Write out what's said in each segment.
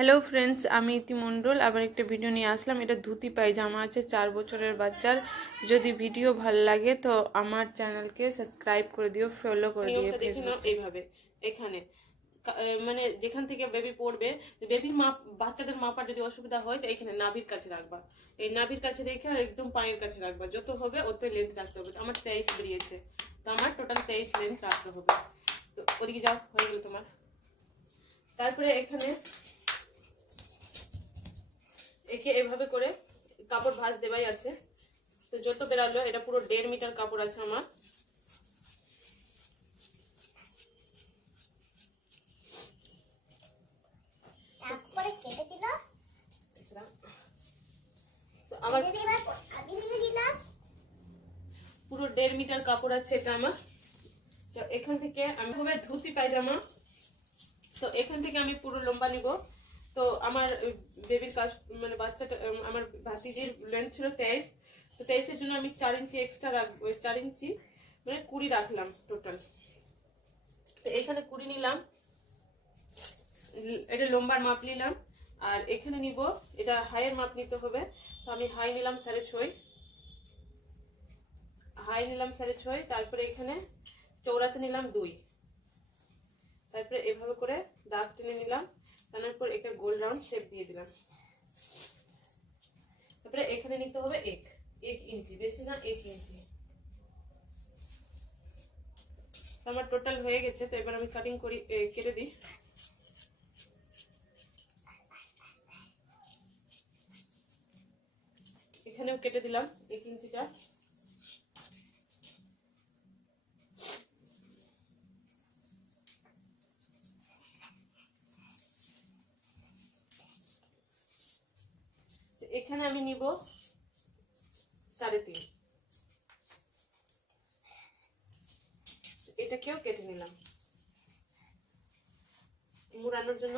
Hello friends, আমি ইতি মণ্ডল আবার একটা ভিডিও নিয়ে আসলাম। এটা ধুতি পায়জামা আছে 4 বছরের বাচ্চার। যদি ভিডিও ভালো লাগে তো আমার চ্যানেলকে সাবস্ক্রাইব করে দিও, ফলো করে দিও। দেখে নাও এইভাবে এখানে মানে যেখান থেকে বেবি পড়বে, বেবির মাপ বাচ্চাদের মাপার যদি অসুবিধা হয় তো এখানে নাভির কাছে রাখবা। এই নাভির কাছে রেখে আর একদম পায়ের কাছে রাখবা। যত হবে অত লেন্থ রাখতে হবে। আমার 23 বেরিয়েছে, তো আমার টোটাল 23 লেন্থ রাখতে হবে। তো ওদিকে যাও, হয়ে গেল তোমার। তারপরে এখানে একে এভাবে করে কাপড় ভাঁজ দেওয়াই আছে। তো যত বেরালো, এটা পুরো 1.5 মিটার কাপড় আছে আমার। তারপরে কেটে দিল। তো আমার পুরো 1.5 মিটার কাপড় আছে এটা আমার। তো এখান থেকে আমি হবে ধুতি পায়জামা। তো এখান থেকে আমি পুরো লম্বা নিব। তো আমার বেবির কাজ মানে বাচ্চাটা আমার ভাতিজির লেন্থ ছিল 23। তো 23 এর জন্য আমি 4 ইঞ্চি এক্সট্রা রাখবো। 4 ইঞ্চি মানে 20 রাখলাম টোটাল। তো এখানে 20 নিলাম, এটা লম্বার মাপ নিলাম। আর এখানে নিব, এটা হাইয়ের মাপ নিতে হবে। তো আমি হাই নিলাম 6.5, হাই নিলাম 6.5। তারপরে এখানে চৌড়াতে নিলাম 2। তারপরে এভাবে করে দাগ টেনে নিলাম, টানার পর একটা গোল রাউন্ড শেপ দিয়ে দিলাম। তারপরে এখানে নিতে হবে 1 ইঞ্চি, বেশি না 1 ইঞ্চি। আমার টোটাল হয়ে গেছে। তো এবার আমি কাটিং করি, কেটে দিই। এখানেও কেটে দিলাম 1 ইঞ্চিটা। এখানে আমি নিব 3.5। এটাকেও কেটে নিলাম। মুড়ানোর জন্য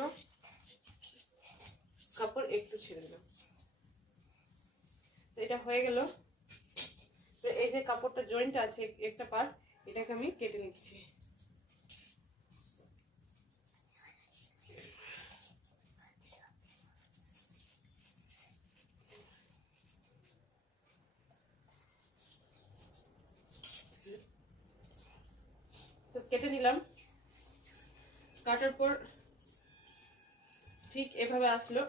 কাপড় একটু ছেড়ে দিলাম। তো এটা হয়ে গেল। তো এই যে কাপড়টা জয়েন্ট আছে একটা পার্ট, এটাকে আমি কেটে নিচ্ছি। তো কেটে নিলাম। কাটার পর ঠিক এভাবে আসলো।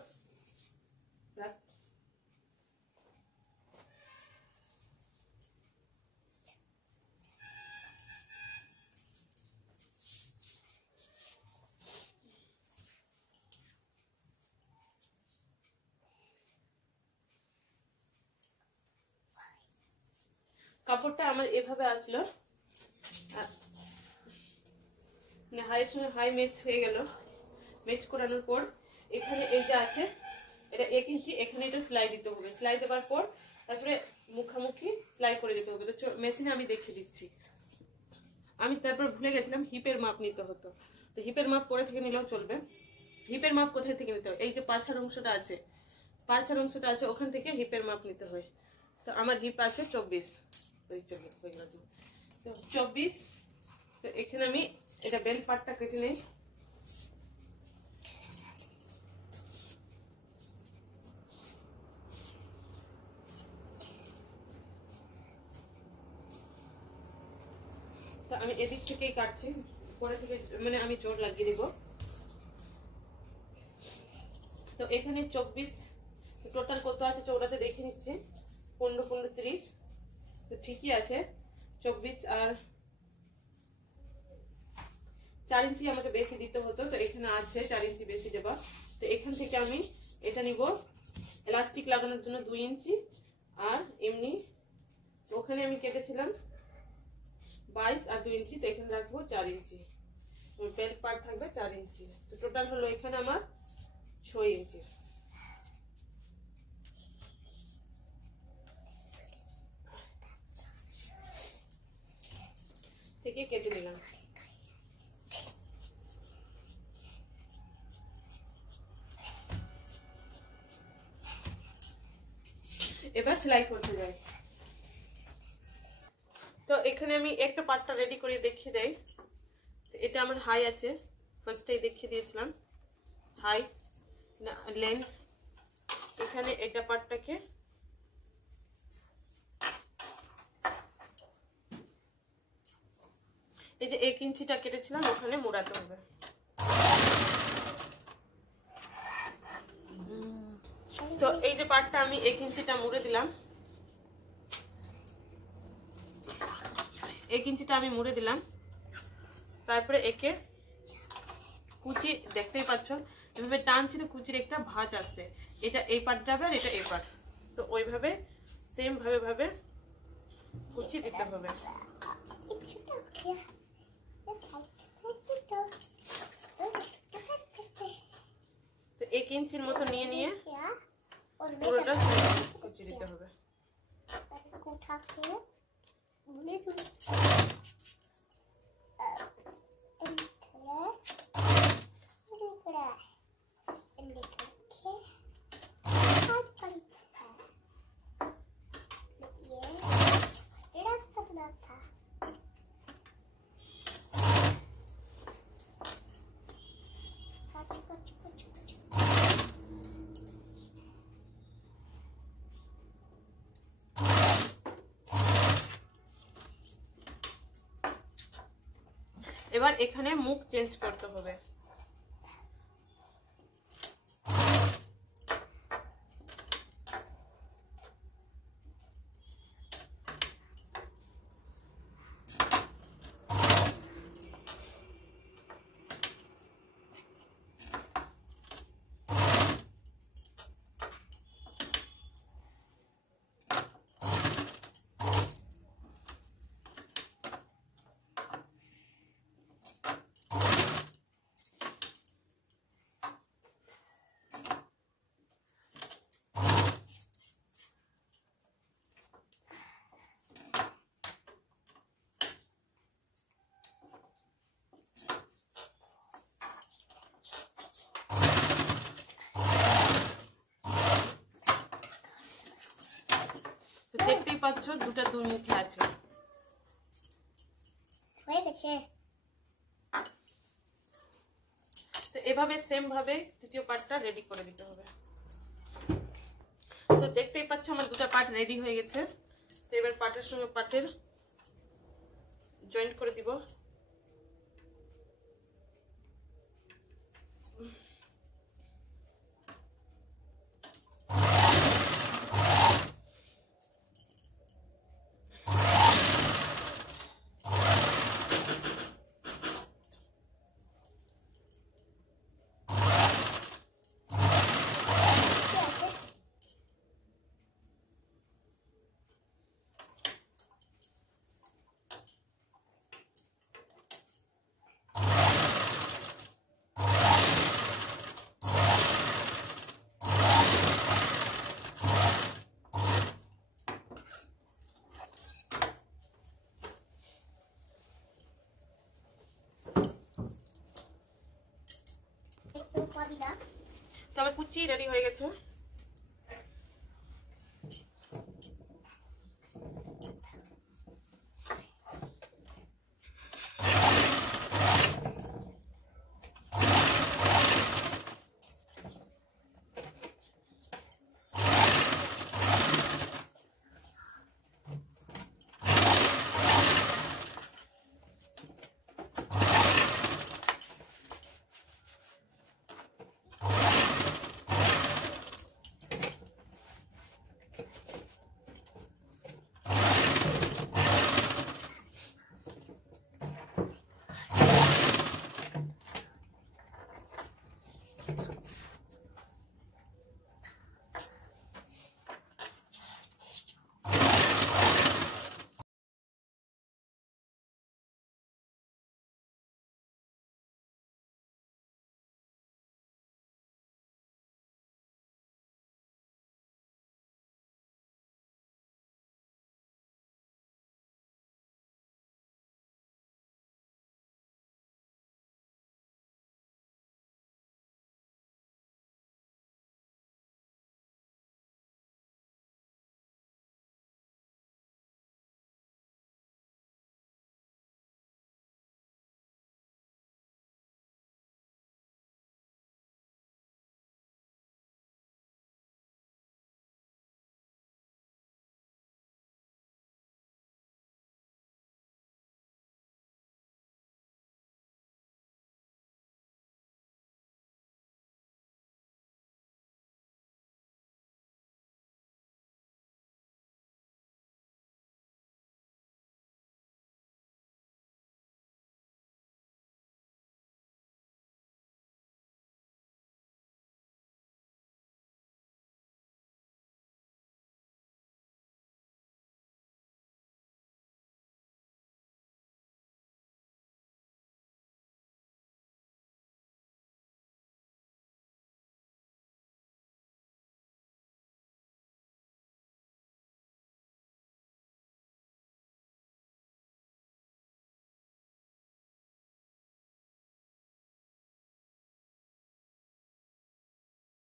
কাপড়টা আমার এভাবে আসলো, মানে হাইয়ের সঙ্গে হাই ম্যাচ হয়ে গেল। ম্যাচ করানোর পর এখানে এই যে আছে এটা 1 ইঞ্চি, এখানে এটা সেলাই দিতে হবে। সেলাই দেওয়ার পর তারপরে মুখামুখি সেলাই করে দিতে হবে। তো মেশিনে আমি দেখিয়ে দিচ্ছি। আমি তারপর ভুলে গেছিলাম হিপের মাপ নিতে হতো। তো হিপের মাপ পরে থেকে নিলেও চলবে। হিপের মাপ কোথায় থেকে নিতে হবে? এই যে পাছার অংশটা আছে, পাছার অংশটা আছে, ওখান থেকে হিপের মাপ নিতে হয়। তো আমার হিপ আছে 24। তো 24। তো এখানে আমি এটা বেল্ট পার্টটা কেটে নেই। তো আমি এদিক থেকেই কাটছি, পরে থেকে মানে আমি জোর লাগিয়ে দেব। তো এখানে 24 টোটাল কত আছে চৌড়াতে দেখে নিচ্ছি। 15 15 30। তো ঠিকই আছে। 24 আর 4 ইঞ্চি আমাকে বেশি দিতে হতো, তো এখানে আছে 4 ইঞ্চি বেশি দেবা। তো এখান থেকে আমি এটা নিব এলাস্টিক লাগানোর জন্য 2 ইঞ্চি। আর এমনি ওখানে আমি কেটেছিলাম 22 আর 2 ইঞ্চি, তো এখানে রাখবো 4 ইঞ্চি। বেল্ট পার্ট থাকবে 4 ইঞ্চি। তো টোটাল হলো এখানে আমার 6 ইঞ্চি। থেকে কেটে নিলাম। এবার সেলাই করতে যাই। তো এখানে আমি একটা পার্টটা রেডি করে দেখিয়ে দেই। এটা আমার হাই আছে, ফার্স্টেই দেখিয়ে দিয়েছিলাম হাই। না লেন্থ এখানে এটা পার্টটাকে এই যে 1 ইঞ্চিটা কেটেছিলাম ওখানে মোড়াতে হবে। তো এই যে পার্টটা আমি 1 ইঞ্চিটা মুড়ে দিলাম, 1 ইঞ্চিটা আমি মুড়ে দিলাম। তারপরে একে কুচি দেখতেই পাচ্ছ এভাবে টানছিলে কুচির একটা ভাঁজ আসছে, এটা এই পার্ট যাবে আর এটা এই পার্ট, তো ওইভাবে সেম ভাবে কুচি দিতে হবে। তো 1 ইঞ্চির মতো নিয়ে পুরোটা কুচি দিতে হবে। এবার এখানে মুখ চেঞ্জ করতে হবে। দেখতেই পাচ্ছ দুটা দুই মুখে আছে, হয়ে গেছে। তো এভাবে সেম ভাবে তৃতীয় পার্টটা রেডি করে দিতে হবে। তো দেখতেই পাচ্ছ আমার দুটো পার্ট রেডি হয়ে গেছে। তো এবার পার্টের সঙ্গে পার্টের জয়েন্ট করে দিব। তো আমার কুচি রেডি হয়ে গেছে।